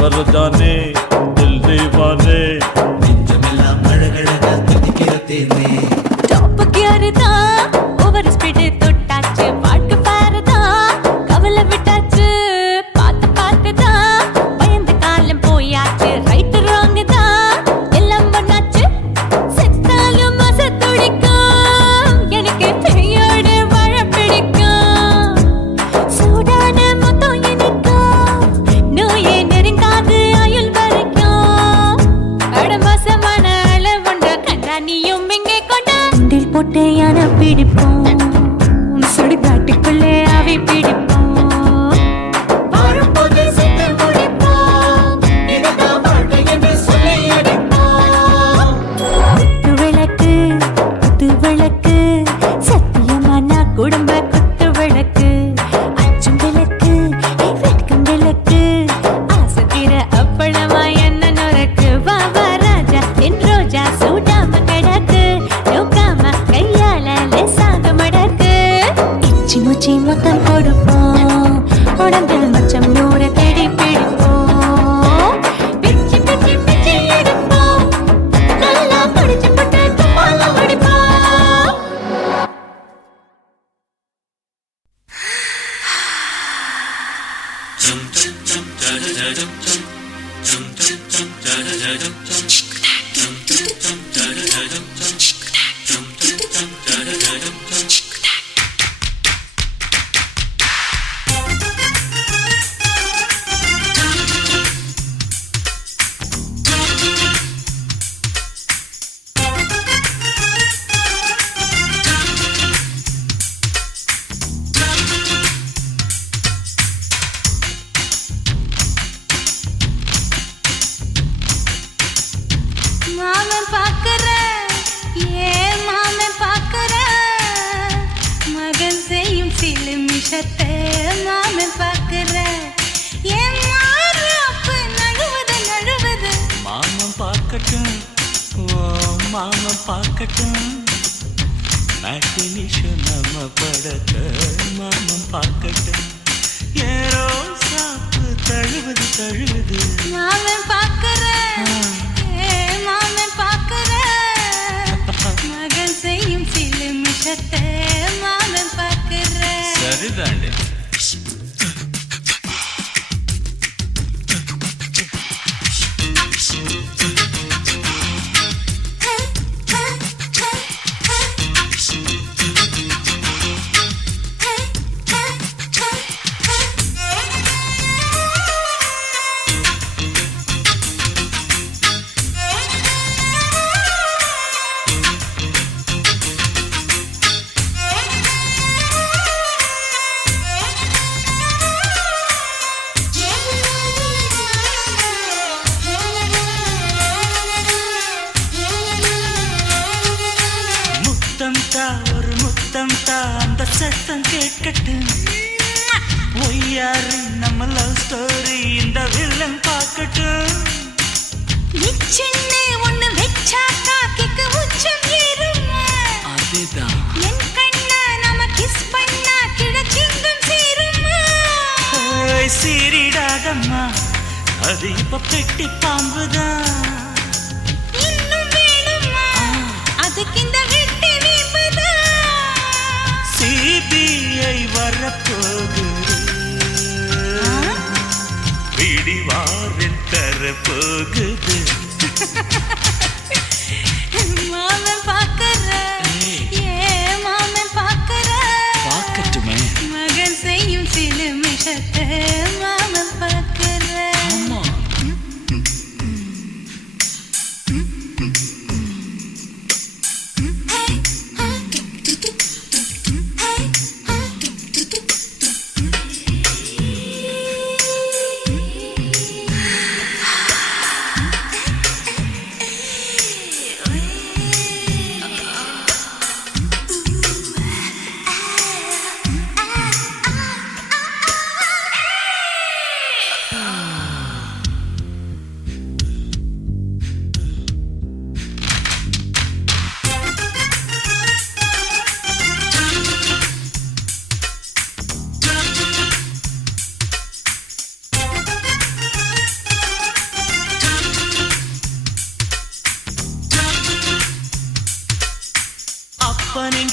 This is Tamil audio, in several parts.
पर जाने दिल दीवाने நெஞ்சமெல்லாம் அழகழகா தித்திக்கிற தேனே டாப் கியர் தான் ஓவர் ஸ்பீட் தொட்டாச்சு பாட்டு பாரு தான் கவலை விட்டாச்சு பார்த்து பார்த்து தான் பயந்து காலம் போயாச்சு ரைட் ராங் தான் எல்லாம் பண்ணாச்சு செத்தாலும் மச துடிக்கும் எனக்கு பெயோட வாழ பிடிக்கும் சூடான மொத்தம் எனக்கும் நோயே நெருங்காது ஆயுள் வரைக்கும் அடமோசமான அளவுண்ட கண்டா நீயும் இங்கே கொண்டா உண்டில் போட்டு யானை பிடிப்போம் சுடுகாட்டுக்குள்ளே அவை பிடிப்போம் வாழும்போது செத்து முடிப்போம் இதுதான் வாழ்க்கை என்று சொல்லி அடிப்போம் குத்து விளக்கு குத்து விளக்கு சத்தியமான குடும்ப குத்து விளக்கு அச்சும் விளக்கு வெட்கம் விளக்கு ஆசத்திர அப்பளமா என்ன நொறக்கு வா வா ராஜா என் ரோஜா சூடாம கிடக்கு நோக்காம கையால லேசாக மடக்கு இச்சி முச்சி மொத்தம் கொடுப்போம் உடம்பில் மச்சம் நூறு தேடி பிடிப்போம் பிச்சி பிச்சி பிச்சி எடுப்போம் நல்லா படிச்சு போட்டு துப்பால முடிப்போம் மாமன் பாக்குற ஏன் மாமன் பாக்குற மகன் செய்யும் சில மிஷத்தை மாமன் பாக்குற ஏன் மாறாப்பு நழுவது நழுவது மாமன் பார்க்கட்டும் ஓ மாமன் பார்க்கட்டும் மேட்டினிஷு நம்ம படத்த மாமன் பார்க்கட்டும் ஏரோ சாப்பு தழுவது தழுவது மாமன் பாக்குற ஏன் மாமன் பாக்குற மகன் செய்யும் சில மிஷத்தை மாமன் பாக்குற சரிதாண்டி ஒரு முத்தம் தா அந்த சத்தம் கேட்கட்டும் ஒய்யாரு நம்ம லவ் ஸ்டோரி இந்த வில்லன் பார்க்கட்டும் நிச்சயமே ஒண்ணு வெச்சா காக்கிக்கு உச்சம் ஏறுமா அதுதான் என் கண்ணா நாம கிஸ் பண்ணா கிடச்சிங்கும் சீருமா சீரிடாதம்மா அது இப்ப பெட்டி பாம்புதான் இன்னும் வேணுமா அதுக்கு இந்த வெட்டி வீம்புதான் சிபிஐ வரப்போகுது பிடிவாரில் தரப்போகுது மாமன் பாக்குற ஏன் மாமன் பாக்குற பார்க்கட்டுமே மகன் செய்யும் சில மிஷத்தை மாமன் பாக்குற ஆமா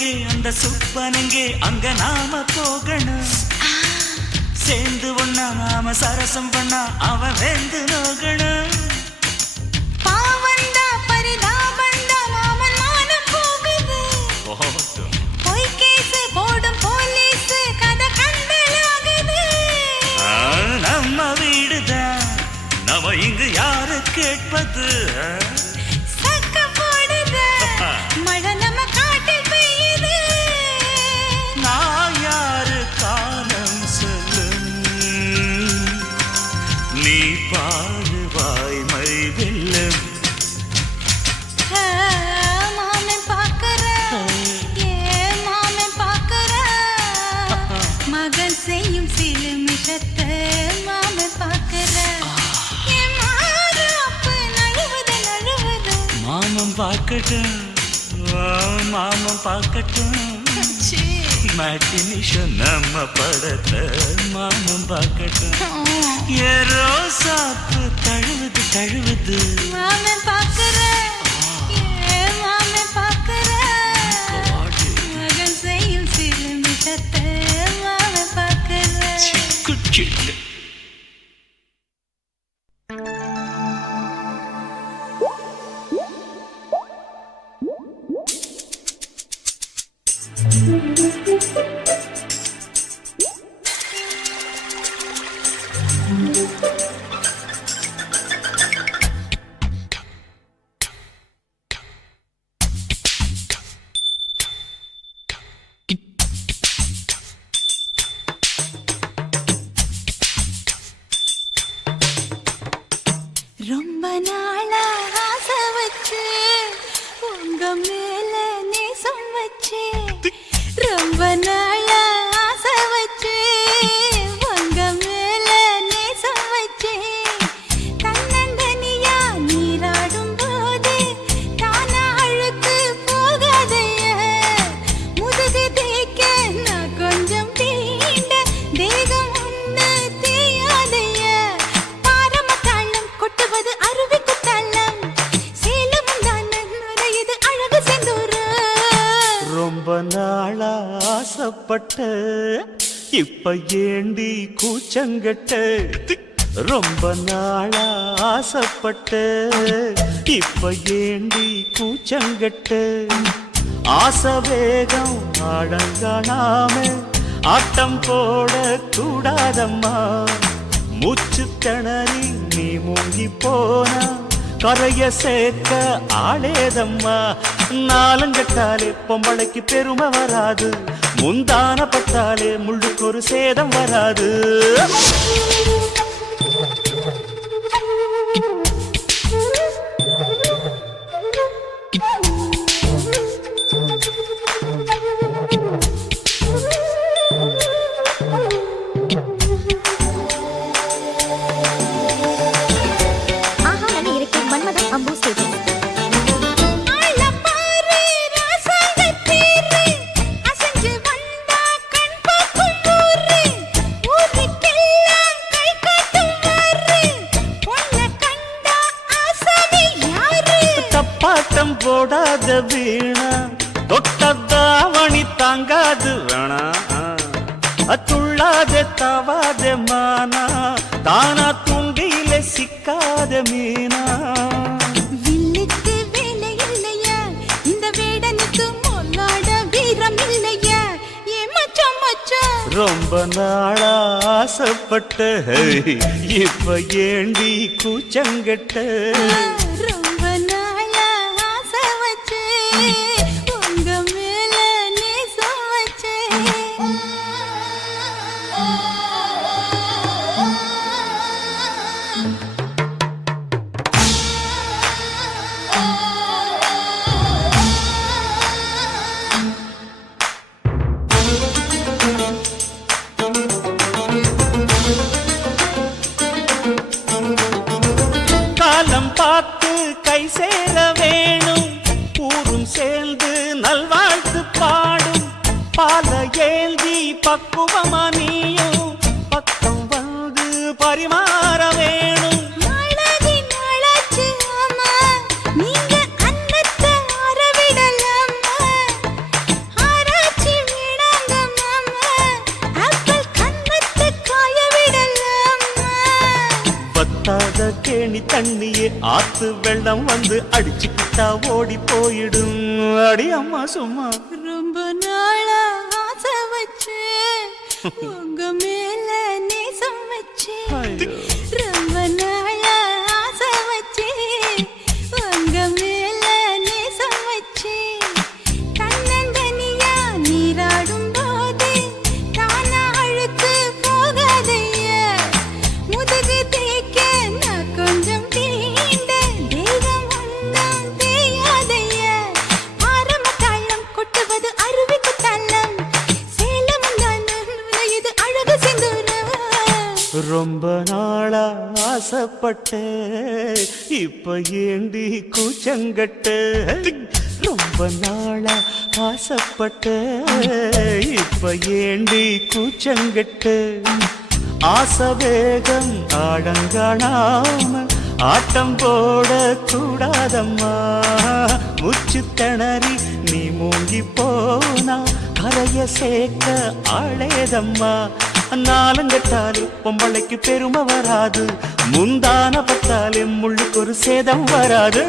எங்கே அந்த சுப்பன் எங்கே அங்க நாம போகணும் சேர்ந்து ஒண்ணா நாம சரசம் பண்ணா அவன் வெந்து நோகணும் பாவந்தா பரிதாபந்தா மாமன் மானம் போகுது பொய் கேஸ் போடும் போலீஸ் கதை கண்டலாகுது நம்ம வீடுதான் நம்ம இங்கு யாரு கேட்பது சக்க போடுது மழை நம்ம காட்டில் பெய்யுது நான் யாரு காலம் சொல்லும் நீ பாரு வாய்மை வெல்லும் மாமன் பார்க்கற மாமன் பார்க்கற மகன் செய்யும் சிலுமிஷத்தை மாமன் பார்க்கற மாமன் பார்க்கட்டும் மாமன் பார்க்கட்டும் மேட்டினிஷன் நம்ம படத்தை மாமன் பார்க்கட்டும் ஏரோ சாப்பு தழுவுது தழுவுது மாமன் பார்க்கற மாமன் பார்க்கற மகன் செய்யும் சிலுமிஷத்தை மாமன் பார்க்கற சிக்குச்சிட்டு ரொம்ப நாளா ஆசை வச்சு உங்க மேல நேசம் வச்சு ரொம்ப நாளா ஆசை வச்சு உங்க மேல நேசம் வச்சு தன்னந்தனியா நீராடும் போது தானா அழுக்கு போகாதைய முதுகு தேய்க்க நான் கொஞ்சம் தீண்ட தேகம் ஒண்ணு தேயாதைய பாரமத்தாளம் கொட்டுவது அருவி குத்தாளம் சேலம் தானே நுரையுது அழகு செந்தூரு ரொம்ப நாளா ஆசைப்பட்ட இப்ப ஏண்டி கூச்சங்கட்ட ரொம்ப நாளா ஆசைப்பட்ட இப்ப ஏண்டி கூச்சங்கட்ட ஆசை வேகம் அடங்கானாம ஆட்டம் போட கூடாதம்மா மூச்சு திணறி நீ மூங்கி போனா கரைய சேர்க்க ஆளேதம்மா நாலங்கட்டாலே பொம்பளைக்கு பெருமை வராது முந்தான பட்டாலே முள்ளுக்கு ஒரு சேதம் வராது போடாத வீணா தொட்டதாவணி தாங்காது வேணா துள்ளாத தவாத மானா தானா துண்டியில சிக்காத மீனா வில்லுக்கு வேலை இல்லையா இந்த வேடனுக்கு மொல்லாட வீரம் இல்லையா ஏ மச்சான் மச்சான் ரொம்ப நாளா ஆசைப்பட்ட இப்ப ஏண்டி கூச்சங்கட்ட ரொம்ப நாளா ஆசை வச்சு உங்க மேல நேசம் வச்சு காலம் பார்த்து கை சேர வேணும் ஊரும் சேர்ந்து நல்வாழ்த்து பாடும் பால ஏந்தி பக்குவமா நீயும் பக்கம் வந்து பரிமாற வேணும் வத்தாத கேணி தண்ணியே ஆத்து வெள்ளம் வந்து அடிச்சுக்கிட்டா ஓடி போயிடும். அடி அம்மா சும்மா. ரொம்ப நாளா ஆசை வச்சு உங்க மேல நேசம் வச்சு. ரொம்ப நாளா ஆசை வச்சு உங்க மேல நேசம் வச்சு. தன்னந்தனியா நீராடும் போது தானா அழுக்கு போகாதைய. முதுகு தேய்க்க நான் கொஞ்சம் தீண்ட தெய்வம் ஒன்றும் தேயாதைய. ஆரம்ப தாளம் கொட்டுவது அருவிக்கு தள்ளம். சேலம் இது அழகு சிந்துரம். ரொம்ப நாளா ஆசைப்பட்ட இப்ப ஏண்டி கூச்சங்கட்ட. ரொம்ப நாளா ஆசைப்பட்ட இப்ப ஏண்டி கூச்சங்கட்ட. ஆசை வேகம் ஆடங்காணாம ஆட்டம் போட கூடாதம்மா. முச்சு திணறி நீ மூங்கி போனா கரைய சேர்க்க ஆளேதம்மா. நாலங்கட்டாலே பொம்பளைக்கு பெருமை வராது. முந்தான பட்டாலே முள்ளுக்கு ஒரு சேதம் வராது.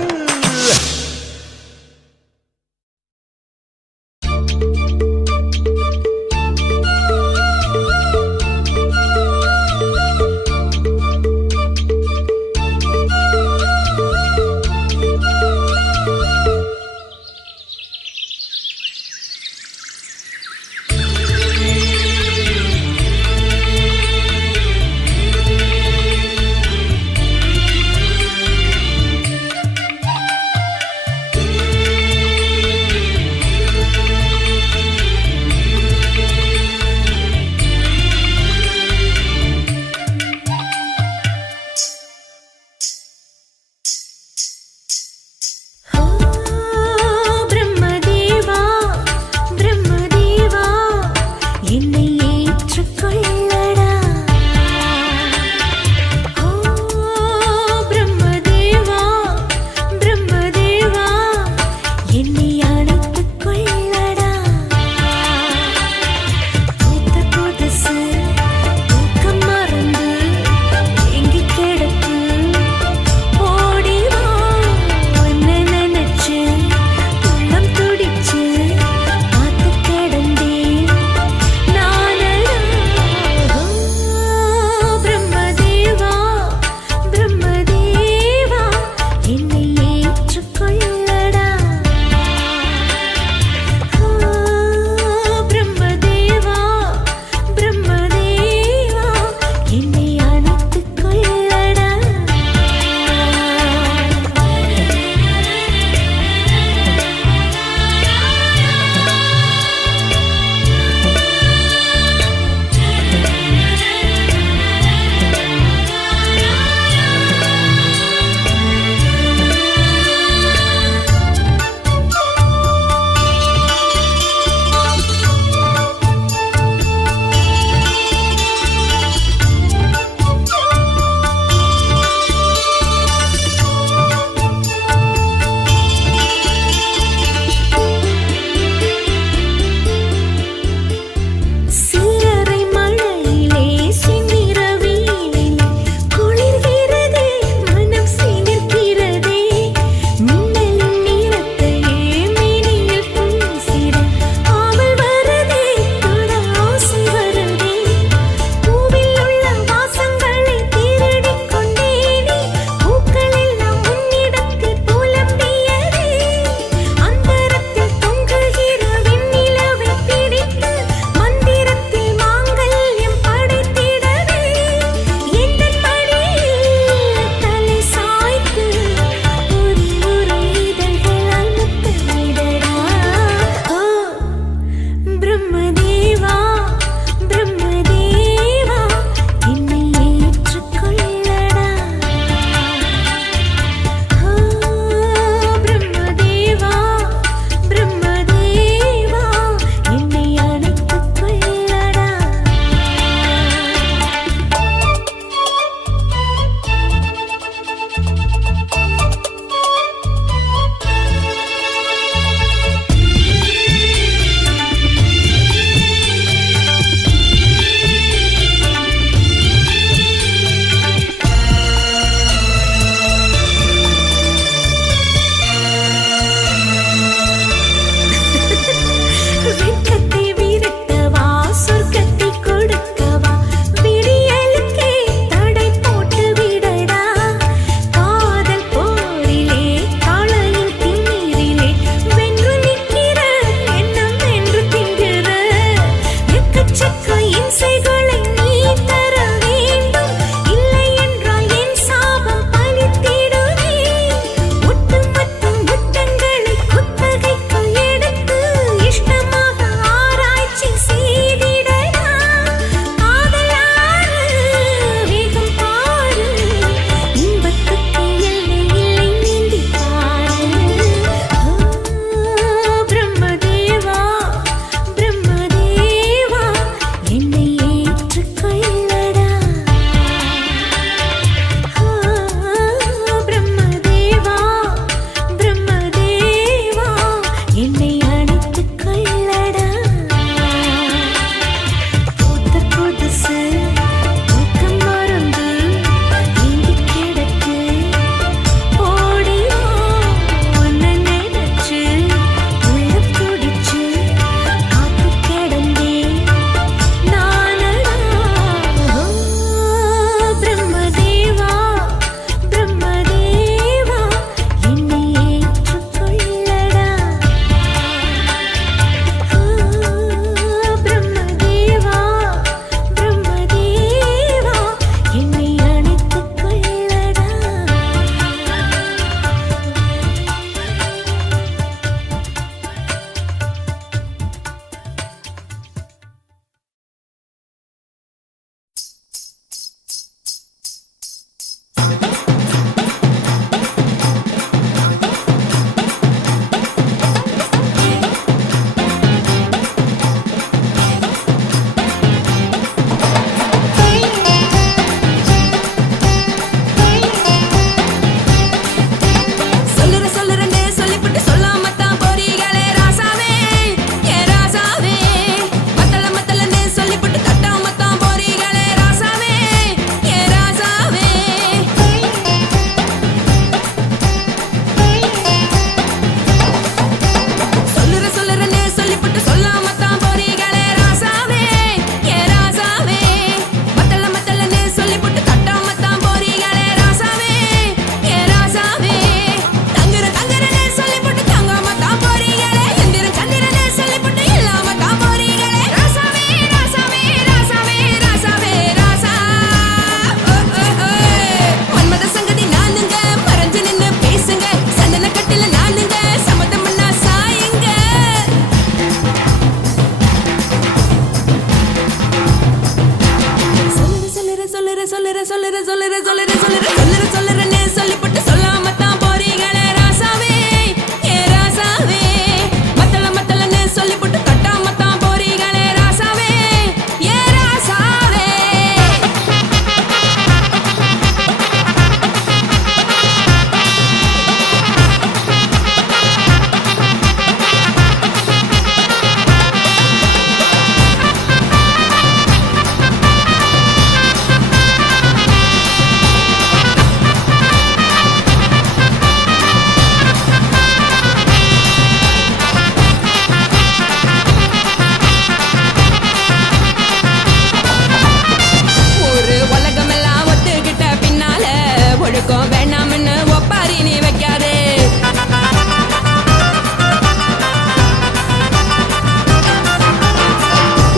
பக்கம் வேணாம்னு ஒப்பாரி நீ வைக்காதே.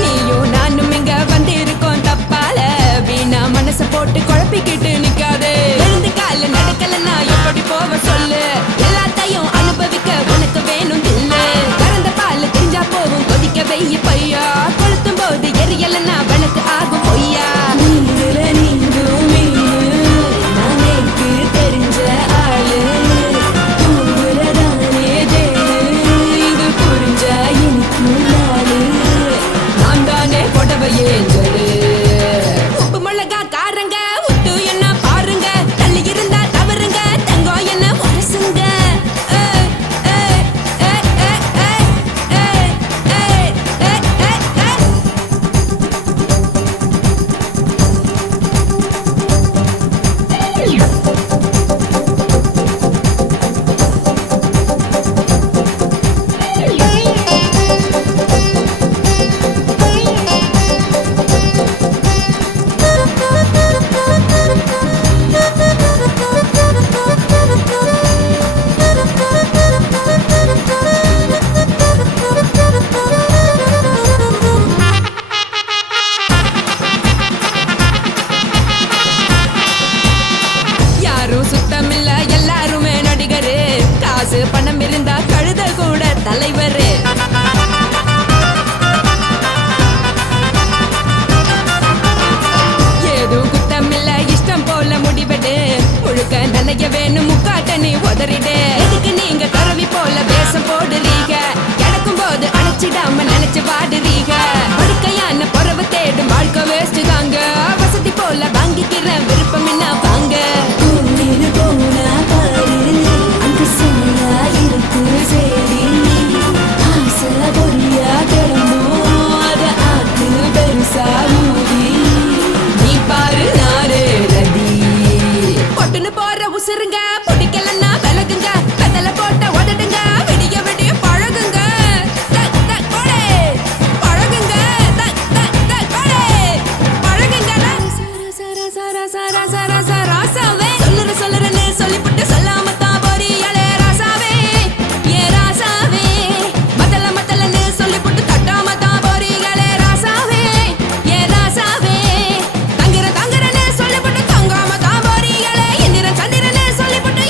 நீயும் நானும் இங்க வந்து இருக்கோம் தப்பால, வீணா மனச போட்டு குழப்பிக்கிட்டு நிக்காதே. எழுந்து கால நடக்கலன்னா எப்படி போவ சொல்லு, எல்லாத்தையும் அனுபவிக்க உனக்கு வேணும் தில்லு. கறந்த பால் தெரிஞ்சா போகும் கொதிக்க வெய்ய பையா, கொளுத்தும் போது எரியலன்னா வழக்கு ஆகும் பொய்யா. நீங்கள நீங்களும் மீனு, நான் எனக்கு தெரிஞ்ச ஆளு, உங்களதானே தேனு, இது புரிஞ்சா எனக்கு நாளு. நான் தானே புடவையே சொல்லு, உப்பு மிளகா காரங்க உத்து என்ன பாருங்க, தள்ளி இருந்தா தவறுங்க தங்கம் என்ன உரசுங்க. யாரும் சுத்தமில்ல எல்லாருமே நடிகரு, காசு பணம் இருந்தா கழுத கூட தலைவரு. ஏதும் குத்தமில்ல இஷ்டம் போல முடிவெடு, முழுக்க நனைய வேணும் முக்காட்ட நீ உதறிடு. எதுக்கு நீங்க கருவி போல வேஷம் போடுறீங்க, கிடக்கும் போது அணைச்சிடாம நினைச்சு வாடுறீங்க. படுக்கையான பொறவை தேடும் வாழ்க்கை வேஸ்ட் தாங்க, வசதி போல வாங்கிக்கிற விருப்பம் என்ன வாங்க. போனா பாரு அங்கு செம்மையா இருக்கு சரி, ஆசை பொரியா கிளம்பும் அத ஆத்து பெருசா ஊதி. நீ பாரு நாரே ரதி, பொட்டுன்னு போற உசுருங்க பிடிக்கலன்னா விலகுங்க, கதல போட்ட உதடுங்க விடிய விடிய பழகுங்க. தக் தக் போடே பழகுங்க, தக் தக் தக் போடே பழகுங்க. சர சர சர சர சர ராசாவே சொல்லுறன்னு சொல்லிப்புட்டு சொல்லாம தான் போறியாளே ராசாவே, ஏ ராசாவே. மத்தலன்னு சொல்லிப்புட்டு தட்டாம தான் போறீங்களே ராசாவே, ஏ ராசாவே. தங்குறன்னு சொல்லிப்புட்டு தங்காம தான் போறீங்களே, இந்திரன் சந்திரன்னு சொல்லிப்புட்டு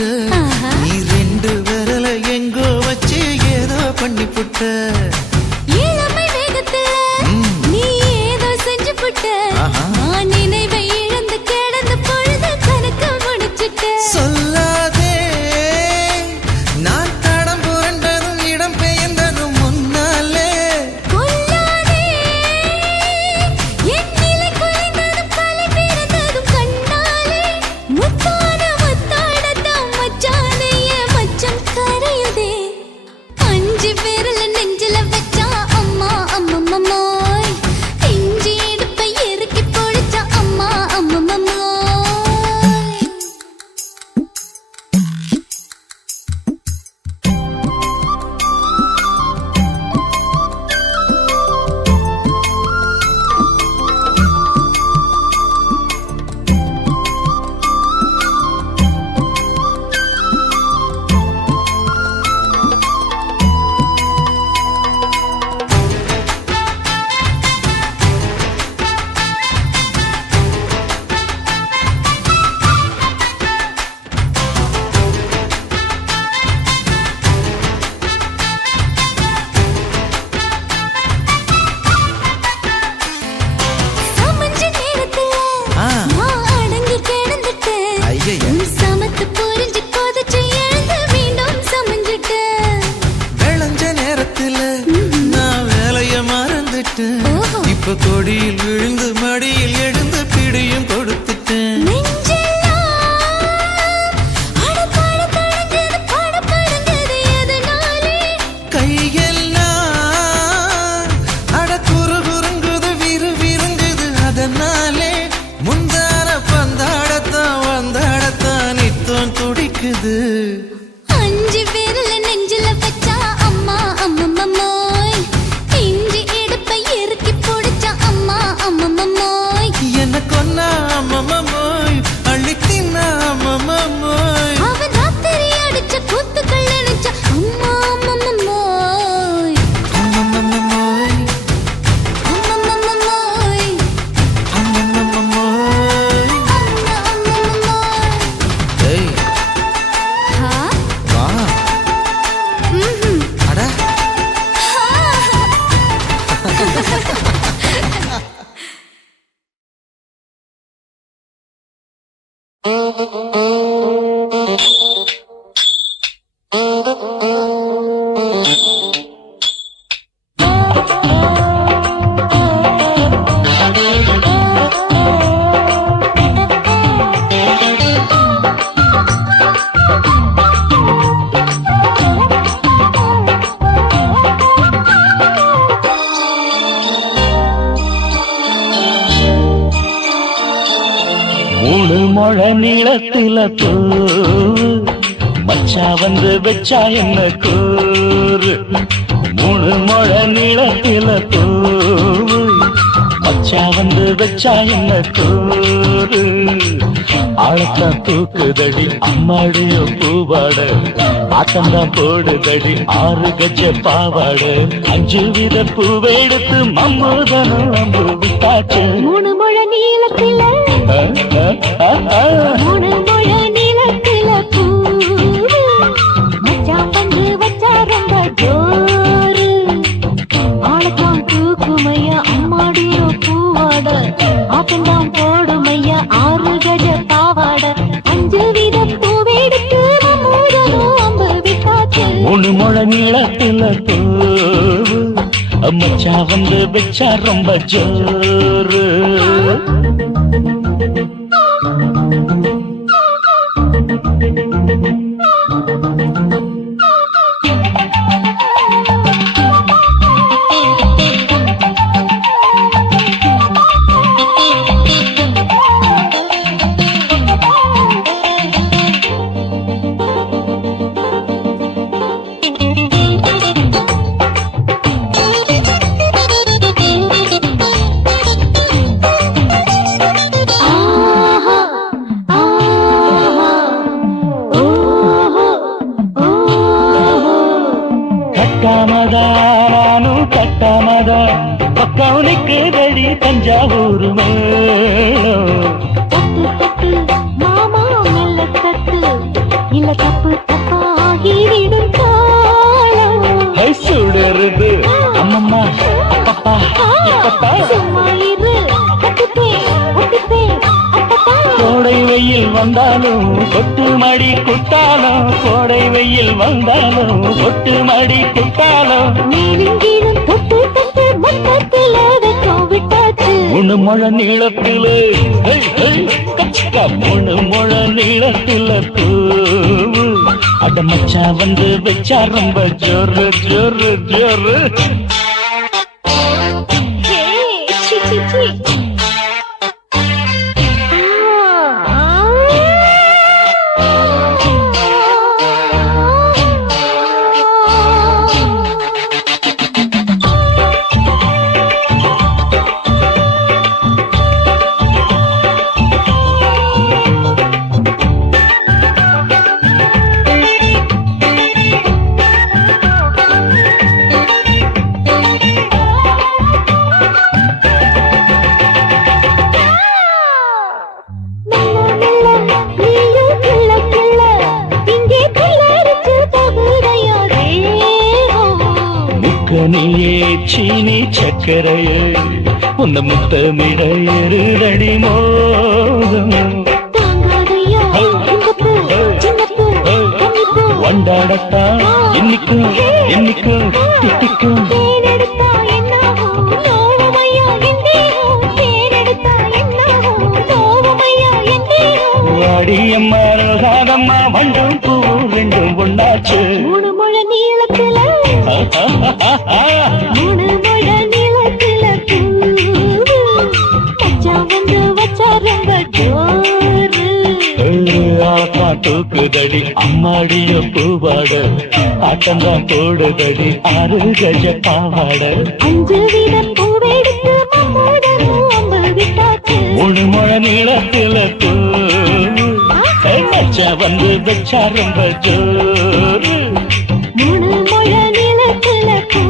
புட்ட நீ ரெண்டு விரல எங்கோ வச்சு ஏதோ பண்ணி புட்ட இளமை வேகத்துல நீ ஏதோ செஞ்சு புட்ட நான் நினைவை இழந்து கிடந்த பொழுது கணக்கு முடிச்சிட்ட சொல்லாதே நான் தடம் புரண்டதும் இடம் பெயர்ந்ததும் முன்னாலே கொல்லாதே என் நிலை குலைந்ததும் கலை பிறந்ததும் கண்ணாலே முத்தான முத்தாடத்தான் மச்சானைய மச்சம் கரையுதே அஞ்சு விரல நெஞ்சில வச்சா அம்மா அம்மம்மோய் இஞ்சி இடுப்பை இறுக்கி பொடிச்சா அம்மா அம்மம்மோய் சமஞ்ச நேரத்துல நான் அடங்கி கிடந்துட்டேன் ஐயைய. சமத்து புரிஞ்சு கொதிச்சு எழுந்து மீண்டும் சமஞ்சிட்டேன் விளைஞ்ச நேரத்துல நான் வேலைய மறந்துட்டேன் ஓஹோ. இப்ப கொடியில் விழுந்து மடியில் எழுந்து பிடியும் கொடுத்துட்டேன் நெஞ்செல்லாம் அடப்பாட தடங்குது படபடங்குது எதனாலே கையெல்லாம் அட குறுகுறுங்குது விறுவிறுங்குது அதனாலே முந்தான பந்தாடத்தான் வந்தாடத்தான் நித்தம் துடிக்குது அஞ்சு விரல நெஞ்சில வச்சா அம்மா அம்மம்மோய் இஞ்சி இடுப்பை இறுக்கி பொடிச்சா அம்மா அம்மம்மோய் என்ன கொன்னா அம்மம்மோய் அள்ளி தின்னா அம்மம்மோய் அவன் ராத்திரி அடிச்ச கூத்துக்கள் நினைச்ச அம்மா அம்மம்மோய் அம்மம்மோய் அம்மம்மோய் அம்மம்மோய் அம்மா அம்மம்மோய் ஏய் ஹா வா ம்ஹும் அட மூணு முழ நீளத்தில பூ மச்சா வந்து வச்சா என்ன கூறு மூணு முழ நீளத்தில பூ மச்சா வந்து வச்சா என்ன கூறு ஆழத்தான் தூக்குதடி அம்மாடிய பூவாட ஆட்டம்தான் போடுதடி 6 கஜ பாவாட 5 வித பூவை எடுத்து மம்முதனும் அம்பு விட்டாச்சு மூணு முழ நீளத்தில மூணு முழ நீளத்தில பூ மச்சான் வந்து வச்சா ரொம்ப ஜோரு ஆளத்தான் தூக்குமையா அம்மாடியோ பூவாட ஆட்டம்தான் போடுமையா 6 கஜ பாவாட 5 வித பூவெடுத்து மம்முதனும் அம்பு விட்டாச்சு மூணு முழ நீளத்தில பூ மச்சா வந்து வச்சா ரொம்ப ஜோரு கட்டாமதா பக்கம் நிற்குதடி தஞ்சாவூர் மேளம் தட்டு தட்டு மாமா மெல்ல தட்டு இல்ல தப்பு தப்பாகிவிடும் காலம். சுடருது அம்மம்மா அப்பப்பா இப்பப்பா சும்மா இரு கட்டிப்பேன் ஒட்டிப்பேன் அப்பப்பா. கோடை வெயில் வந்தாலும் கொட்டு மடி குட்டாலும் கோடை வெயில் வந்தாலும் கொட்டு மடி குட்டாலும் நீலிங்கீழும் தொட்டு தொட்டு மொத்தத்தில் அடக்கம் விட்டாச்சு. முழு முழ நீளத்திலே முழு முழ நீளத்தில தூவு அட மச்சா வந்து வச்சா ரொம்ப ஜோரு ஜோரு ஜோரு. ஹே, சி, சி, சி. முக்கனியே சீனி சக்கரையே உந்த முத்தமிட எருதடி மோகம் வண்டாடத்தான் என்னைக்கும் என்னைக்கும் திட்டிக்கும் வாடியம்மா ரோசாதம்மா வண்டும் பூ ரெண்டும் ஒண்ணாச்சு. மூணு முழ நீளத்துல மூணு முழ நீளத்துல பூ வந்து வச்சா ரொம்ப ஜோரு. தூக்குதடி அம்மாடிய பூவாட ஆட்டம்தான் போடுதடி 6 கஜ பாவாட. 5 வீத பூவெடுத்து மம்மோடனும் அம்பு விட்டாச்சு. மூணு முழ நீளத்தில தூ மச்சா வந்து வச்சா ரொம்ப ஜோரு. மூணு முழ நீளத்துல பூ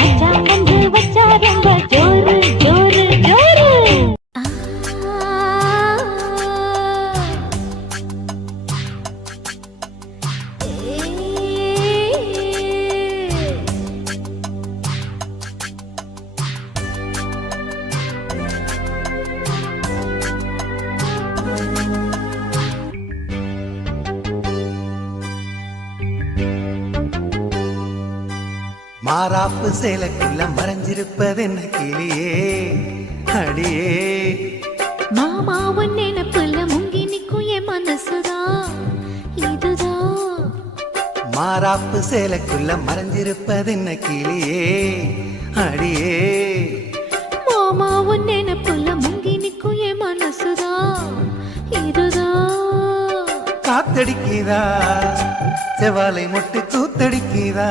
மச்சான் வந்து வச்சா ரொம்ப ஜோரு ஜோரு ஜோரு. மாறாப்பு சேலைக்குள்ள மறைஞ்சிருப்பது என்ன கிளியே அடியே. மாமா உன் நினைப்புல முங்கி நிக்கும் என் மனசுதான் இதுதான். மாறாப்பு சேலைக்குள்ள மறைஞ்சிருப்பது என்ன கிளியே அடியே. மாமா உன் நினைப்புல முங்கி நிக்கும் என் மனசுதான் இதுதான். காத்தடிக்குதா செவாலை முட்டு கூத்தடிக்குதா.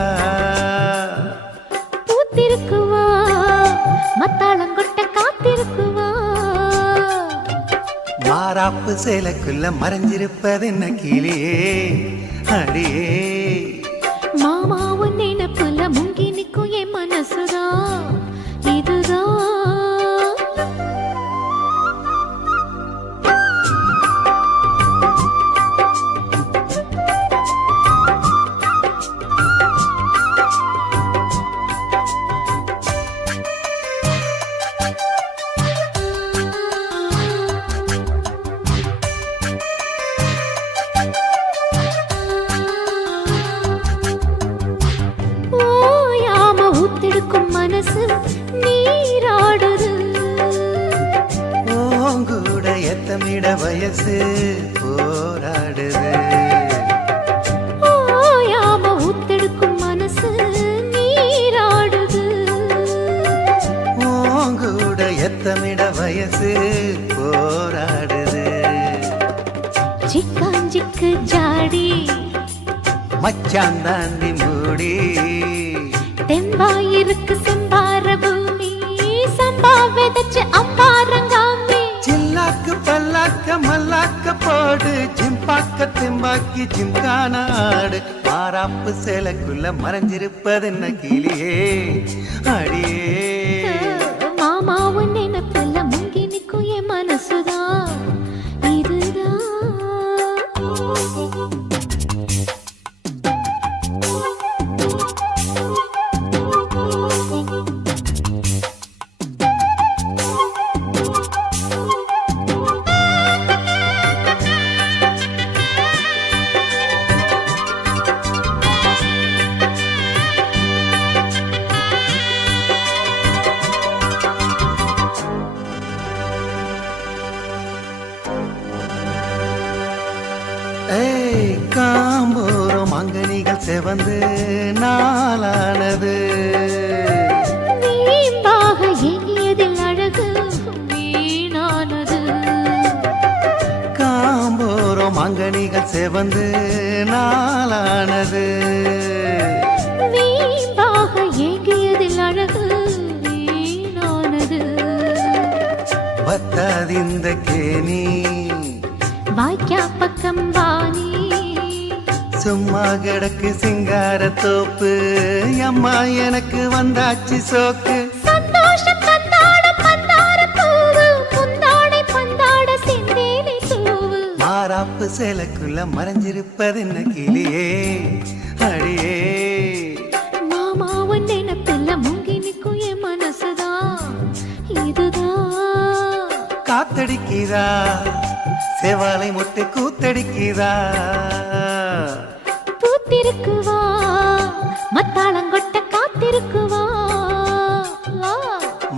பூத்திருக்குவா மத்தாளங்கொட்ட காத்திருக்குவா. மாறாப்பு சேலைக்குள்ள மறைஞ்சிருப்பது என்ன கிளியே அடியே. மாமா உன் நினைப்புல முங்கி நிக்கும் என் மனசுதான் இதுதான். மனசு நீராடுது ஓங்கூட எத்தமிட வயசு போராடுது. ஓயாம ஊத்தெடுக்கும் மனசு நீராடுது ஓங்கூட எத்தமிட வயசு போராடுது. சிக்காஞ்சிக்கு ஜாடி மச்சான் தாண்டி மூடி தெம்பாயிருக்கு செம்பார பூமி சம்பா விதைச்சு அம்பாரங்காமி. சில்லாக்கு பல்லாக்க மல்லாக்க போடு ஜிம்பாக்க தெம்பாக்கி ஜிம்கானாடு. மாறாப்பு சேலைக்குள்ள மறைஞ்சிருப்பது என்ன கிளியே அடியே. மாமா உன் நினைப்புல முங்கி நிக்கும் என் மனசுதான் இதுதான். காம்போரம் அங்கனிகள் செவந்து நாளானது வீம்பாக எண்ணியதில் அழகு வீணானது காம்போரம் அங்கனிகள் செவந்து நாளானது வீம்பாக எண்ணியதில் அழகு வீணானது பத்தாதிந்த கேணி வாய்க்கா பக்கம் வாணி சும்மா கிடக்கு சிங்கார தோப்பு அம்மா எனக்கு வந்தாச்சு சோக்கு சந்தோஷம் தந்தாட பந்தார பூவு புந்தாடை பந்தாட செந்தேனை தூவு மாறாப்பு சேலைக்குள்ள மறைஞ்சிருப்பது என்ன கிளியே அடியே மாமா உன் நினைப்பில்ல முங்கி நிற்கும் என் மனசுதான் இதுதான் காத்தடிக்குதா செவாலை முட்டை கூத்தடிக்குதா பூத்திருக்குவா மத்தாளங்கொட்ட காத்திருக்குவா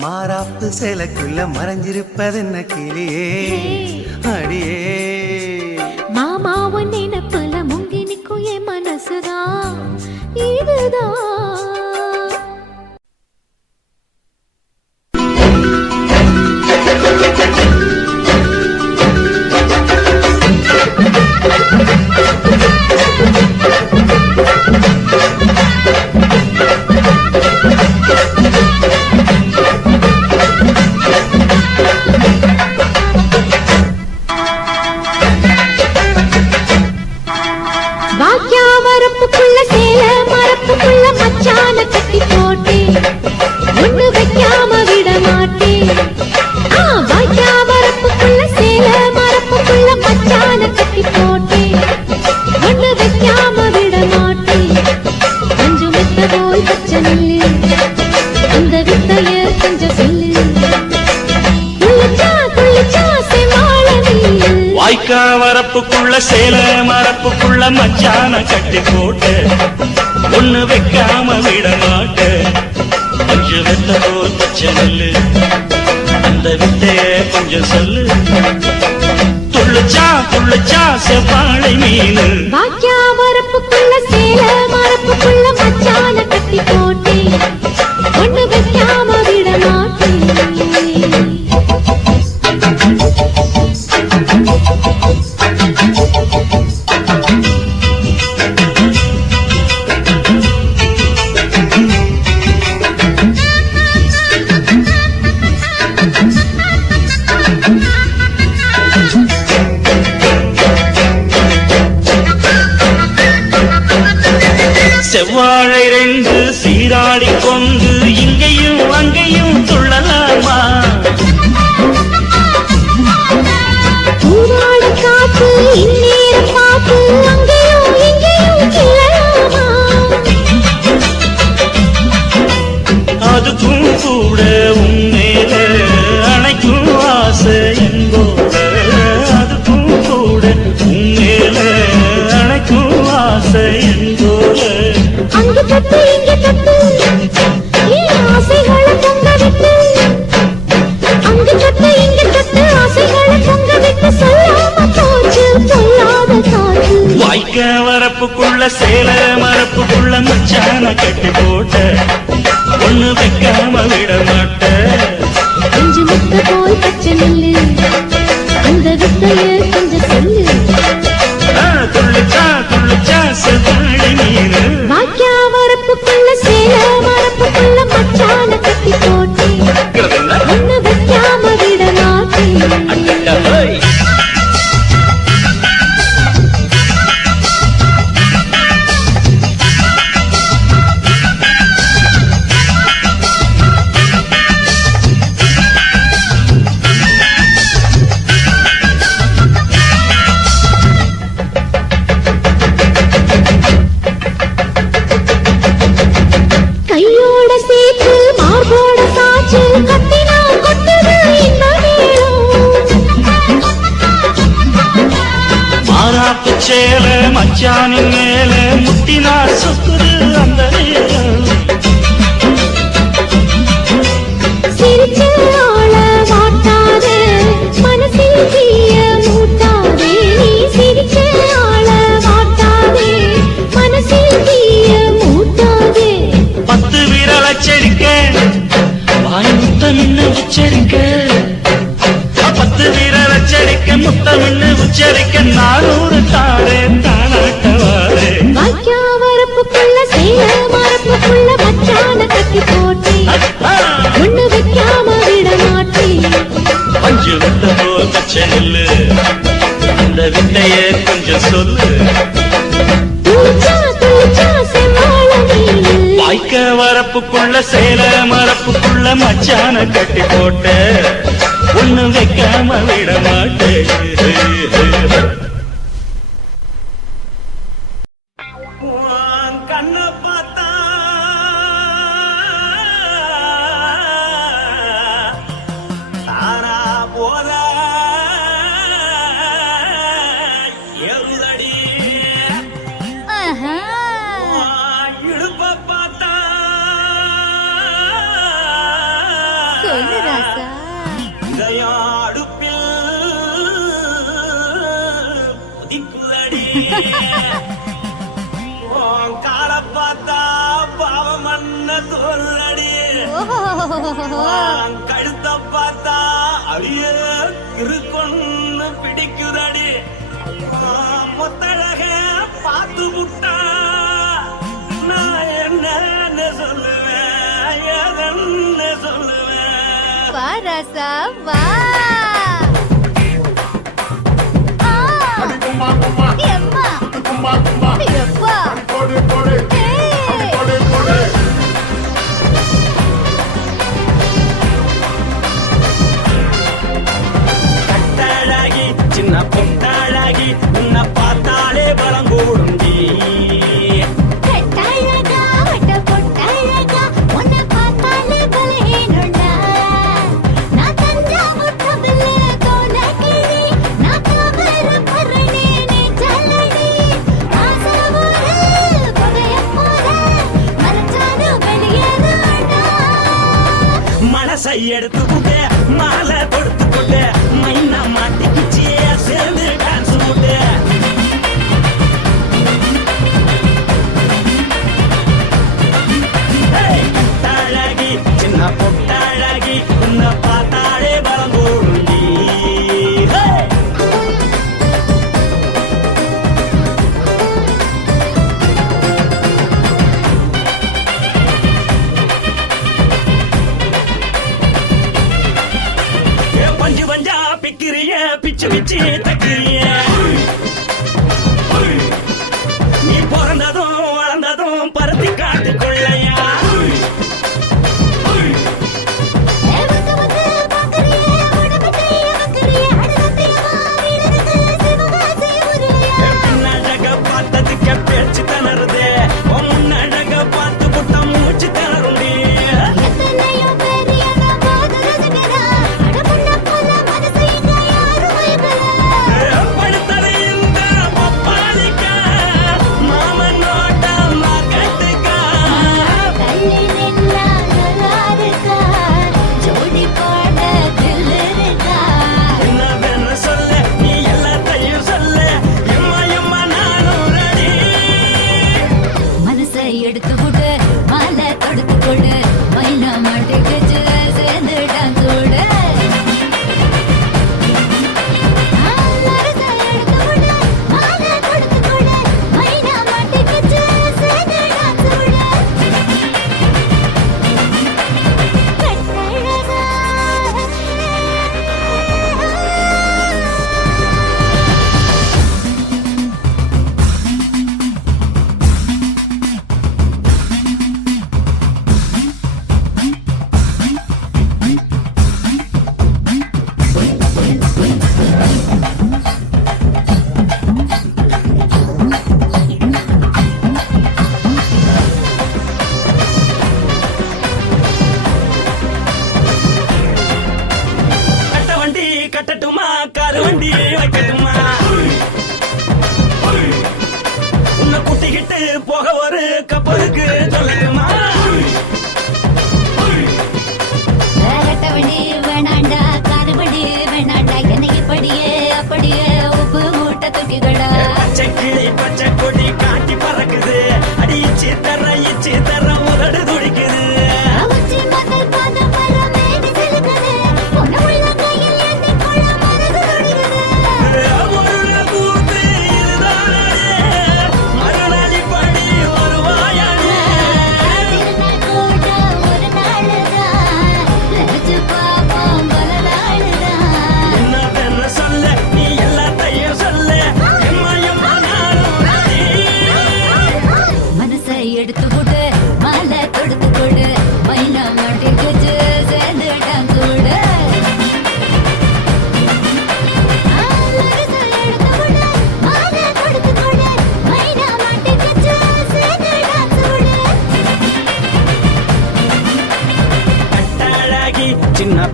மாறாப்பு சேலைக்குள்ள மறைஞ்சிருப்பது என்ன கிளியே அடியே மாமா உன் நினைப்புல முங்கி நிற்கும் என் மனசுதான் இதுதான் வாய்க்கா வரப்புக்குள்ள சேல மரப்புக்குள்ள மச்சான கட்டி போட்டு ஒண்ணு வைக்காம விட மாட்ட கொஞ்சம் வெத்த போல் பச்சை நெல்லு அந்த வித்தைய கொஞ்சம் சொல்லு துள்ளுச்சா செவ்வாழை மீனு வாய்க்கா வரப்புக்குள்ள சேல மரப்புக்குள்ள மச்சான கட்டி போட்டே ஒண்ணு வைக்காம விட மாட்டேன் செவ்வாழை ரெண்டு சீராடி கொண்டு இங்கேயும் அங்கேயும் துள்ளலாமா ஊராடு காத்து இந்நேரம் பார்த்து அங்கேயும் இங்கேயும் கிளலாமா அதுக்கும் கூட உன்னேல அணைக்கும் ஆசை என்போட அதுக்கும் கூட உன்னேல அணைக்கும் ஆசை என்போல அங்கு தட்டு இங்க தட்டு ஏன் ஆசைகளை பொங்க விட்டு அங்கு தட்டு இங்க தட்டு ஆசைகளை பொங்க விட்டு சொல்லாம போச்சு சொல்லாத காற்று வாய்க்க வரப்புக்குள்ள சேல மரப்புக்குள்ள மச்சான கட்டி போட்ட ஒண்ணு வைக்காம விட மாட்ட அஞ்சு முட்டை போல் பச்சை நெல்லு அந்த வித்தைய கொஞ்சம் சொல்லு துள்ளுச்சா செவ்வாழை மீனு வாய்க்கா வரப்புக்குள்ள சேல மரப்புக்குள்ள மச்சான கட்டி போட்டே ஒண்ணு வைக்காம விட மாட்டேன் கையோட சேர்த்து மார்போட சாச்சு கத்தினா கொட்டுது இந்த மாறாப்பு சேல மச்சானின் மேல முட்டினா சுக்குது அந்த நேரம் சிரிச்சு ஆள மாட்டாதே மனசில் தீய மூட்டாதே நீ சிரிச்சு ஆள மாட்டாதே உச்சரிக்க 10 வீரர் அச்சரிக்க முத்தமின்னு உச்சரிக்க 400 தாரே தானாட்டவாரே வாய்க்கா வரப்புக்குள்ள சேல மரப்புக்குள்ள மச்சான கட்டி போட்டி ஒண்ணு வைக்காம விட மாட்டி பஞ்சு விட்ட போல் பச்சை நெல்லு அந்த வித்தைய கொஞ்சம் சொல்லு துளிச்சா துளிச்சா செவ்வாழ நீனு வாய்க்க வரப்புக்குள்ள சேல மரப்புக்குள்ள மச்சான கட்டி போட்ட ஒண்ணு வைக்காம விட மாட்டேன் உன் கண்ணை பார்த்தா தானா போல எருதடி உன் இடுப்பை பார்த்தா சொல்லு ராசா இதயம் அடுப்பில் உதிக்குதடி உன் காலை பார்த்தா பாவம் மண்ண தோல்லடி உன் கழுத்தை பார்த்தா அடியே இருக்குன்னு பிடிக்குதடி உன் முத்தழக பார்த்து விட்டா நான் என்ன சொல்லுவேன் எதன்னு சொல்லுவேன் வா ராசா வா எம்மா எப்பா கட்டழகி சின்ன பொட்டழகி உன்னை பார்த்தாலே பலம் கூடுண்டி கட்டழகா வட்ட பொட்டழகா உன்னை பார்த்தாலே பலஹீனண்டா நான் தஞ்சாவூர் தவிலே கோலகிரி நான் கவர பரணி நீ சல்லடி ஆசவூரு பகைய போல மரச்சாது வெளியேறாண்டா மனசை எடுத்துக்கிட்டே மாலை கொடுத்துக்கிட்டே மைனா மாட்டிக்கிச்சியே சேர்ந்து டான்ஸ் போட்டு கட்டழகி சின்ன பொட்டழகி உன்னை பார்த்தாலே பலம் கூடுண்டி பஞ்சு பஞ்சா பிக்கிறிய பிச்சு பிச்சு தக்கிறிய நீ பிறந்ததும் வளர்ந்ததும் பருத்தி காட்டுக்குள்ளையா வந்து வந்து பாக்கறியே உடம்பத்தைய வக்கறியே அடுத்தத்தையமா வீரருக்கு சிவகாசி உரையா பின்னழக பார்த்ததுக்கு பேச்சு திணறுதே உன் முன்னழக பார்த்து புட்ட மூச்சு திணறுண்டி எத்தனையோ பேர் என்ன பாது ரசிக்கிறா அட முன்ன போல மனசு இங்க யாரும் வைக்கல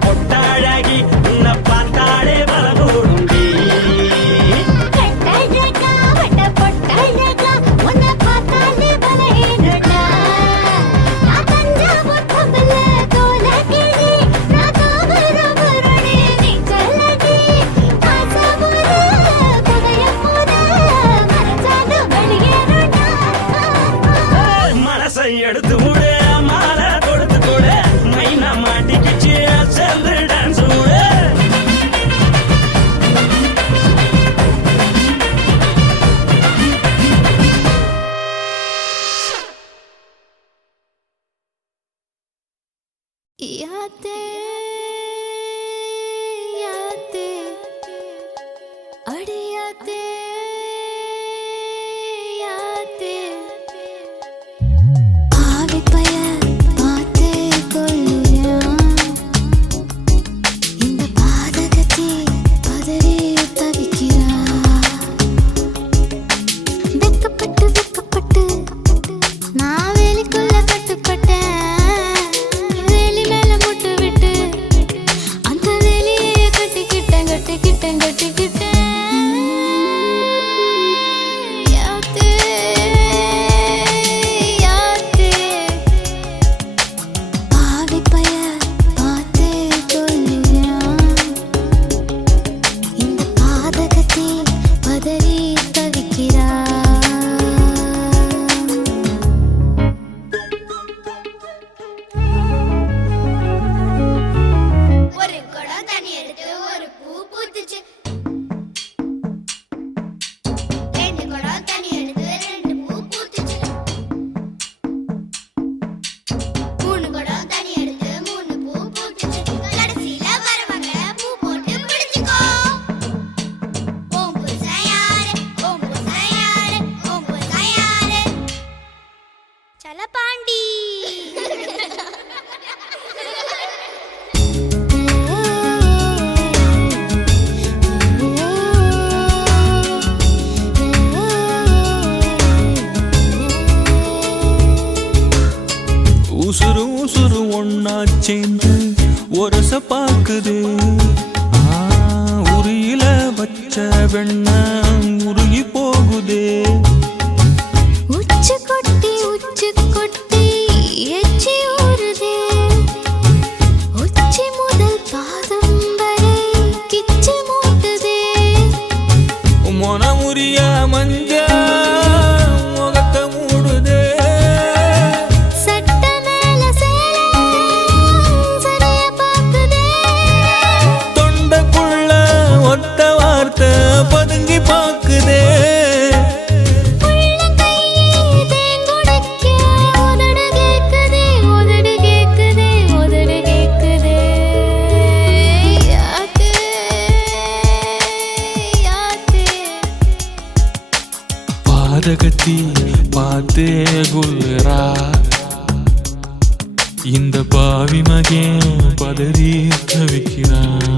பொட்டாழகி உன்னை பார்த்தாலே பலகூடுண்டி கட்டழகா வட்ட பொட்டழகா உன்னை பார்த்தாலே பலகேடுடா நான் தஞ்சாவூர் கமல தோலகிரி நான் தாவரபரணி நீ சொல்லடி ஆசமுற பகையமுற மனசான வெளியேறடா மனசை எடுத்து விடு மாலை தொடுத்து கொடு மைனா மாட்டிக்கிச்சு சேர்ந்து டான்ஸ் விடு யாத்தே யாத்தே அடியாத்தே யாத்தே ஆவி பய பாத்தே கொல்லுறான் இந்த பாதகத்தை பதறி தவிக்கிறான் வெக்கப்பட்டு நான் வேலிக்குள்ள கட்டுப்பட்டேன் வேலி மேல முட்டு விட்டு அந்த வேலியை கட்டிக்கிட்டேன் யாத்தே யாத்தே பாவி பய பாத்தே கொல்லுறான் இந்த பாதகத்தை பதறி தவிக்கிறான் ஒரு குடம் தண்ணி எடுத்து ஒரு பூ பூத்துச்சு ரெண்டு குடம் தண்ணி எடுத்து ரெண்டு பூ பூத்துச்சு மூணு குடம் தண்ணி எடுத்து மூணு பூ பூத்துச்சு கடைசியில வரவங்க பூ போட்டு பிடிச்சுக்கோ ஓம் புருஷன் யாரு ஓம் புருஷன் யாரு ஓம் புருஷன் யாரு சலபாண்டி உசுறு ஒன்னா சேர்ந்து ஒரச பாக்குது உரியில வச்ச வெண்ண உருகி போகுதே உச்சு கொட்டி எச்சி ஊறுதே உச்சி முதல் பாதம் வரை கிச்சி மூட்டுதே மொனமுறிய மஞ்ச முகத்தை மூடுதே சட்ட மேல சேல சரியா பாக்குதே தொண்டைக்குள்ள ஒத்த வார்த்தை பதுங்கி பாக்குதே உள்ளங்கையே தேங்குடைக்க உதடு கேக்குதே யாத்தே யாத்தே பாதகத்தி பார்த்தே குல்றா இந்த பாவி மகன் பதறி தவிக்கிறான்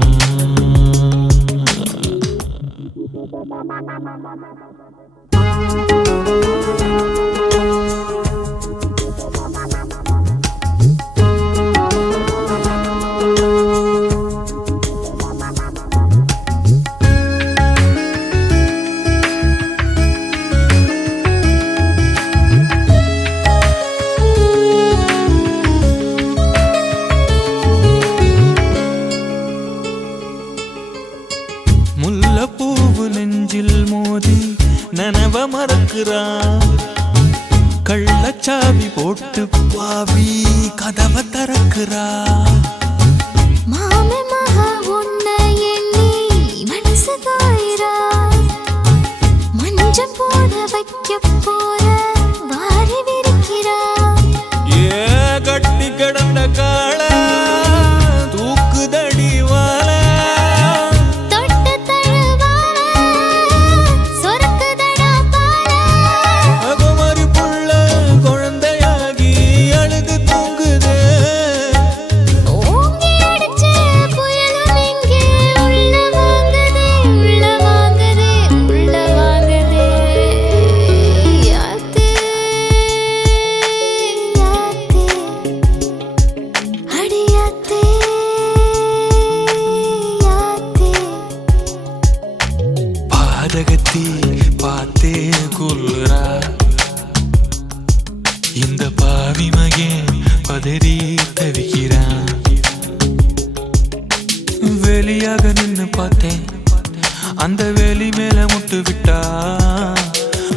முல்லைப்பூவு நெஞ்சில் மோதி நனவ மறக்கிறான் கள்ளச்சாவி போட்டு பாவி கதவை திறக்கிறான் மாமே மகா உன்னை எண்ணி மனசு காயிரா மஞ்சள் போட வைக்க போற வாரி விரிக்கிறா ஏ கட்டி கிடந்த காள தூக்குதடி வாழ தொட்டு தழுவாம சொரக்குதடா பால அகமரி புள்ள குழந்தையாகி அழுது தூங்குதே ஓ வேலியாக நின்னு பார்த்தேன் அந்த வேலி மேல முட்டு விட்டா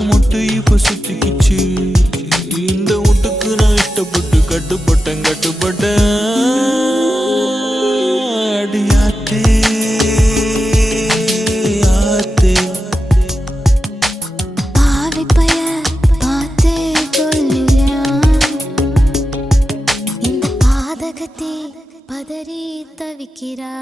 முட்டு இப்ப சுத்திக்கிச்சு இந்த முட்டுக்கு நான் இஷ்டப்பட்டு கட்டுப்பட்டேன் அடியாத்தே ஆத்தே பாவி பய பார்த்தே கொல்லுயா இந்த பாதகத்தை பதறி தவிக்கிறா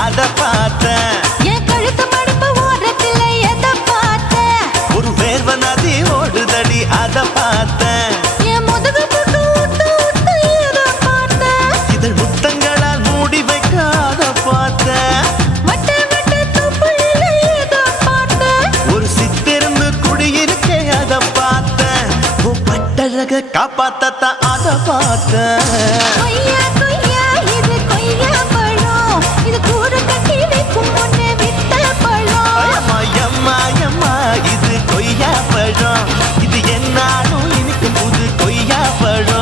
அத பார்த்தேன் என் கழுத்து மடுப்பு ஓரத்துல எத பார்த்தேன் ஒரு வேர்வ நதி ஓடுதடி அத பார்த்தேன் என் முதுகு புட்டு ஊத்து ஊத்து எத பார்த்தேன் இதழ் முத்தங்களால் மூடி வைக்க அத பார்த்தேன் வட்ட வட்ட துப்புல எத பார்த்தேன் ஒரு சித்திருந்து குடியிருக்கே அத பார்த்தேன் பட்டழக காப்பாத்தத்தான் அத பார்த்தேன் கொய்யா கொய்யா இது கொய்யா பழம் இது கூறு கட்டி வைக்கும் முன்னே வித்த பழம் அம்மா இது கொய்யா பழம் இது என்னாலும் இனிக்கும் புது கொய்யா பழம்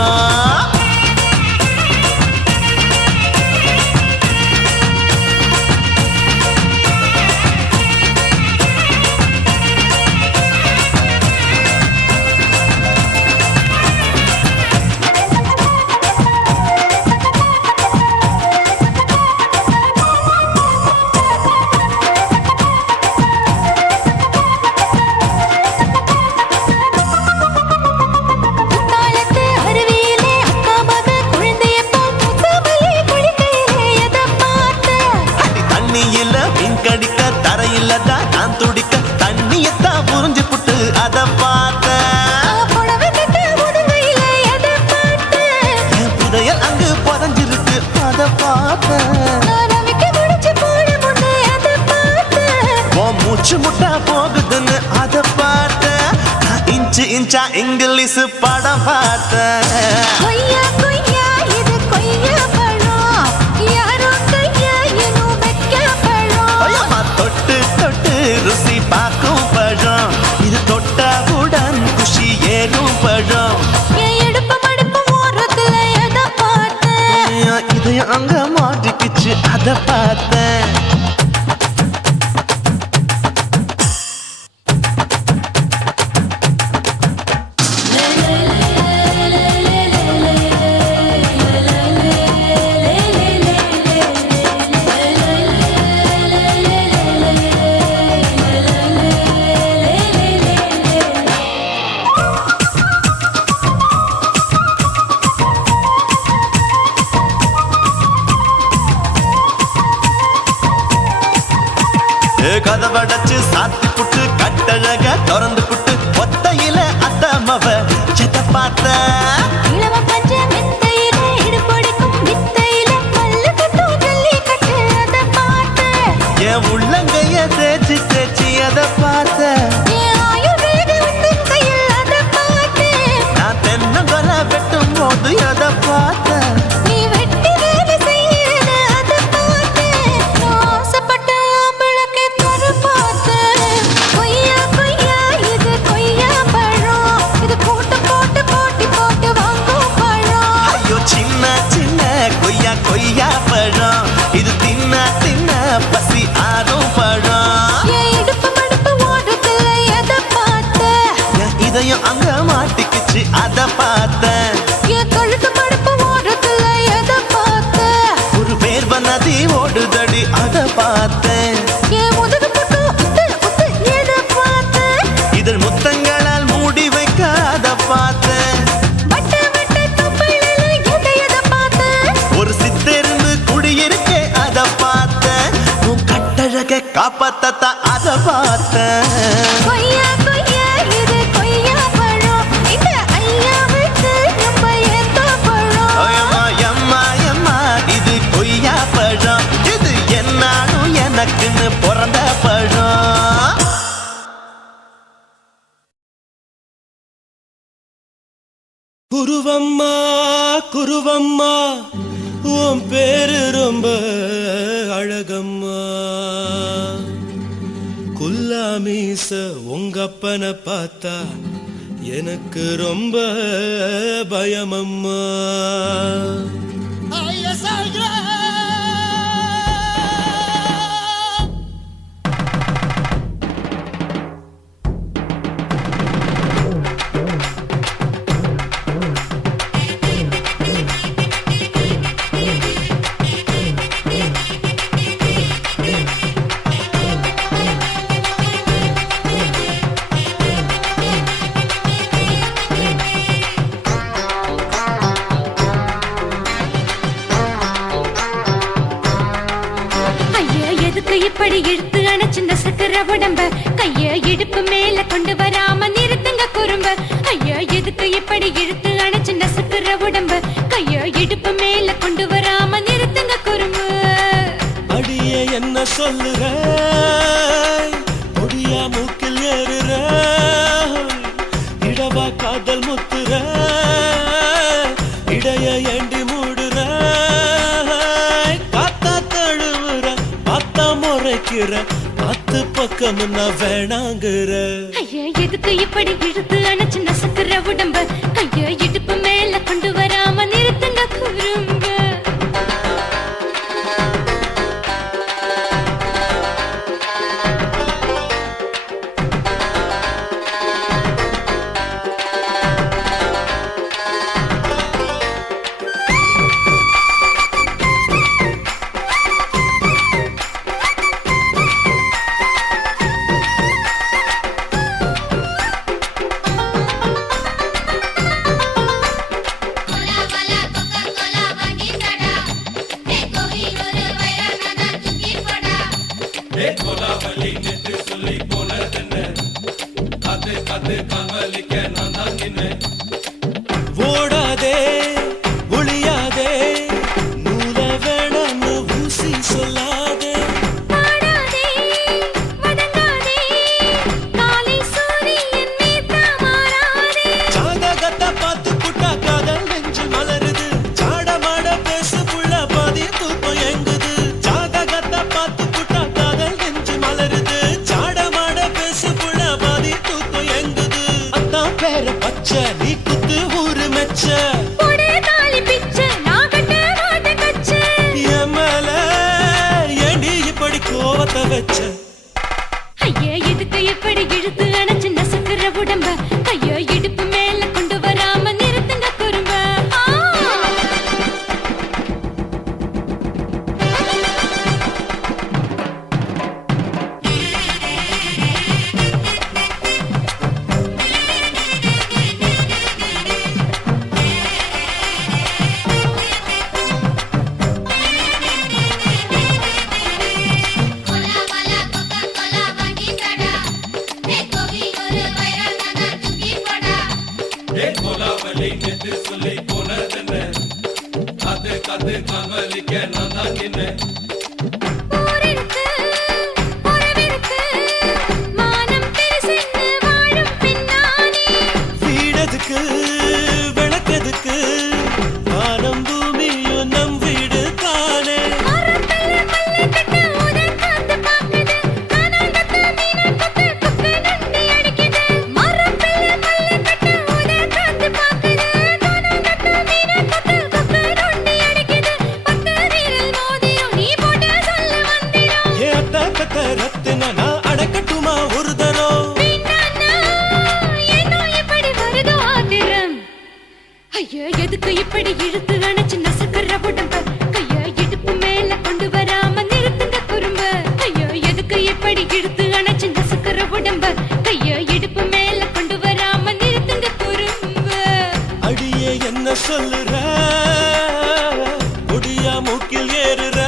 தாளத்து அருவியிலே அக்கா மக குழந்தைய போல் முத்தமல்லி குளிக்கையிலே எத பார்த்தேன் தண்ணியில மீன் கடிக்க தரையில தான் நான் துடிக்க தண்ணியத்தான் புரிஞ்சு புட்டு அத பார்த்தேன் புடவை கட்ட முதுகையில எத பார்த்தேன் என் புதையல் அங்கு புதஞ்சிருக்கு அத பார்த்தேன் நான் ரவிக்கு முடிச்சு போட முன்னே எத பார்த்தேன் உன் மூச்சு முட்டா போகுதுன்னு அத பார்த்தேன் நான் இன்ச்சு இன்ச்சா இங்கிலீஷ் படம் பார்த்தேன் கொய்யா கொய்யா இது கொய்யா பழம் யாரோ கையா இன்னும் வைக்க பழம் ஐயம்மா தொட்டு தொட்டு ருசி பார்க்கும் பழம் இது தொட்டவுடன் குஷி ஏறும் பழம் என் இடுப்பு மடுப்பு ஓரத்துல எத பார்த்தேன் இதயம் அங்க மாட்டிக்கிச்சு அத பார்த்தேன் கதவடைச்சு சாத்தி புட்டு கட்டழக திறந்து புட்டு ஒத்தையில அத்தமவ செத்த பார்த்த இளவ பஞ்ச மெத்தையில இடுப்படிக்கும் வித்தையில பல்லு கட்டும் ஜல்லி கட்டு அத பார்த்தேன் என் உள்ளங்கைய தேய்ச்சி தேய்ச்சி அத பார்த்த என் ஆயுர்வேத உந்தன் கையில் அத பார்த்தேன் நான் தென்னங்கொலை வெட்டும் போது அத பார்த்த நீ வெட்டி வேலை செய்யறது அத பார்த்தேன் நான் ஆசைப்பட்ட ஆம்பளக்கு தர பார்த்தேன் கொய்யா கொய்யா இது கொய்யா பழம் இது கூட்டு போட்டு போட்டி போட்டு வாங்கும் பழம் ஐயோ சின்ன சின்ன கொய்யா கொய்யா பழம் இது தின்ன தின்ன பசி ஆறும் பழம் என் இடுப்பு மடுப்பு ஓரத்துல எத பார்த்தேன் என் இதயம் அங்க மாட்டிக்கிச்சு அத பார்த்தேன் என் கழுத்து மடுப்பு ஓரத்துல எத பார்த்தேன் ஒரு வேர்வ நதி ஓடுதடி அத பார்த்தேன் என் முதுகு புட்டு உத்து உத்து எத பார்த்தேன் இதழ் முத்தங்களால் மூடி வைக்க அத பார்த்தேன் வட்ட வட்ட தொப்பையில எத பார்த்தேன் ஒரு சித்திருந்து குடியிருக்கே அத பார்த்தேன் உன் கட்டழக காப்பாத்தத்தான் அத பார்த்தேன் கொய்யா கொய்யா இது கொய்யா பழம் இந்த ஐயாவுக்கு ரொம்ப ஏத்த பழம் அம்மா இது கொய்யா பழம் இது என்னாலும் எனக்கு குருவம்மா குருவம்மா உன் பேரு ரொம்ப அழகம்மா குல்லாமீச உங்க அப்பனை பார்த்தா எனக்கு ரொம்ப பயமம்மா இப்படி இழுத்து அணைச்சு நசுக்கிற உடம்ப கைய இடுப்பு மேல கொண்டு வராம நிறுத்துங்க குறும்ப ஐயா எதுக்கு இப்படி இழுத்து அணைச்சு நசுக்கிற உடம்ப கைய இடுப்பு மேல கொண்டு வராம நிறுத்துங்க குறும்பு அடியே என்ன சொல்லுற முடியா மூக்கில் ஏறுற இடவா காதல் முத்துற இடைய ஏண்டி மூடுற காத்தா தழுவுற பார்த்தா முறைக்கிற அத்து பக்கம் நான் வேணாங்குற ஐயா எதுக்கு இப்படி இழுத்து அணைச்சு நசுக்கிற உடம்ப கைய இடுப்பு மேல கொண்டு வராம நிறுத்துங்க குறும்ப ஓடாதே ஒளியாதே நூல வேணான்னு ஊசி சொல்லாதே ஜாதகத்தை பார்த்து புட்டா காதல் நெஞ்சு மலருது சாடமாட பேசு புள்ள பாதி தூக்கம் எங்குது ஜாதகத்தை பார்த்து புட்டா காதல் நெஞ்சு மலருது சாடமாட பேசு புள்ள பாதி தூக்கம் எங்குது அத்தான் பேர பச்சை நீ குத்து ஊரு மெச்ச கோவத்தை வச்ச ஐயா எதுக்கு இப்படி இழுத்து அணைச்சு நசுக்கிற உடம்ப கையோ இடுப்பு மேல கொண்டு வராம நிறுத்துங்க குறும்ப வீடதுக்கு விளக்கதுக்கு வானம் பூமியும் நம் வீடு தானே ரத்தின நான் அடக்கட்டுமா ஒரு தரம் ஐயா எதுக்கு இப்படி இழுத்து அணைச்சு நசுக்கிற உடம்ப கைய இடுப்பு மேல கொண்டு வராம நிறுத்துங்க குறும்ப ஐயா எதுக்கு இப்படி இழுத்து அணைச்சு நசுக்கிற உடம்ப கைய இடுப்பு மேல கொண்டு வராம நிறுத்துங்க குறும்ப அடியே என்ன சொல்லுற முடியா மூக்கில் ஏறுற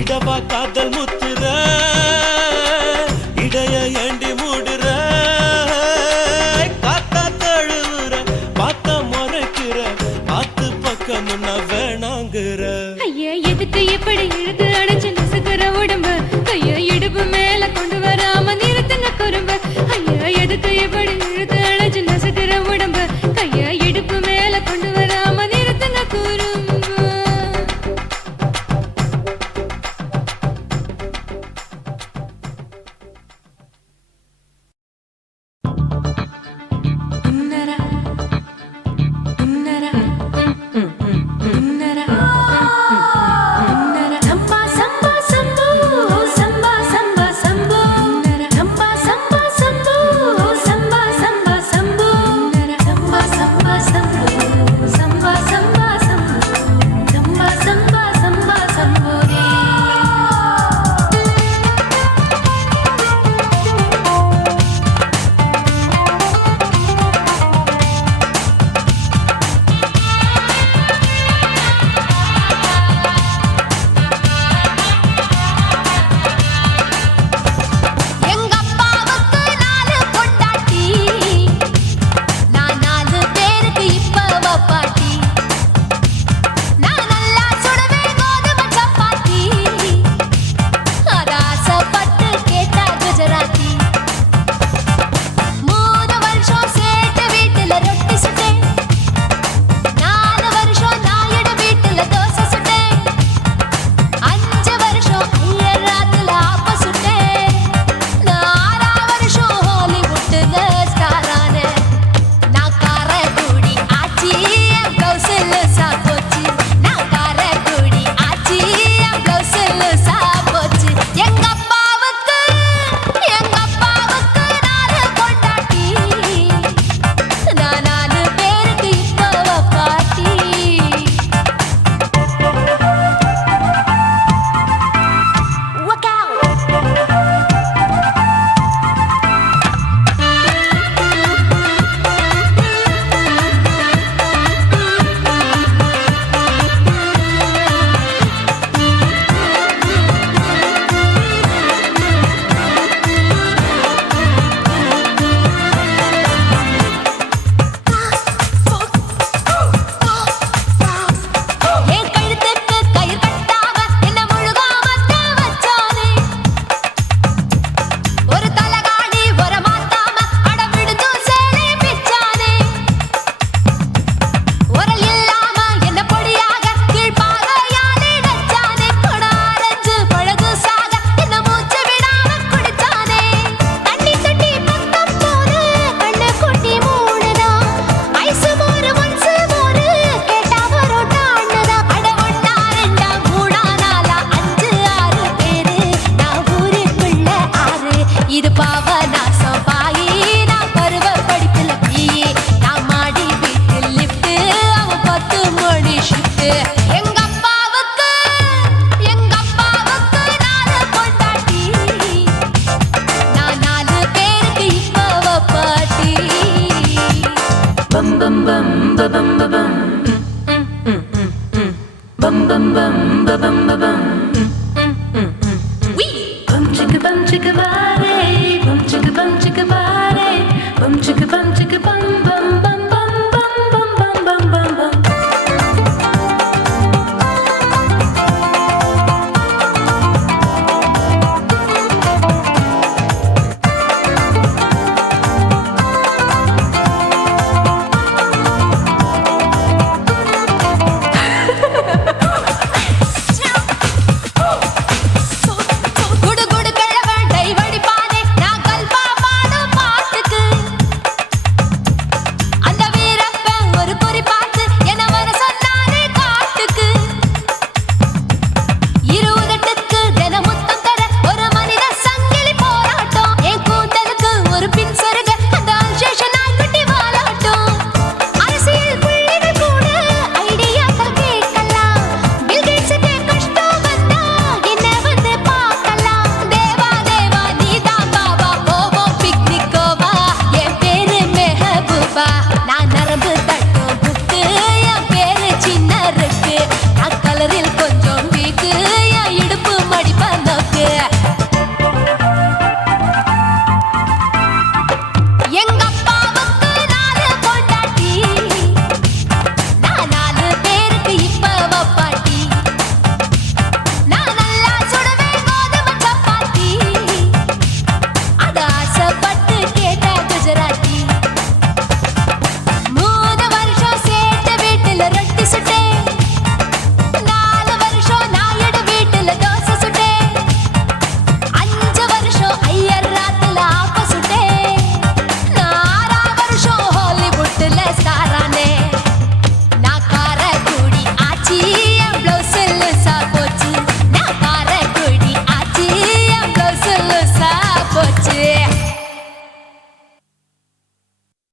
இடவா காதல்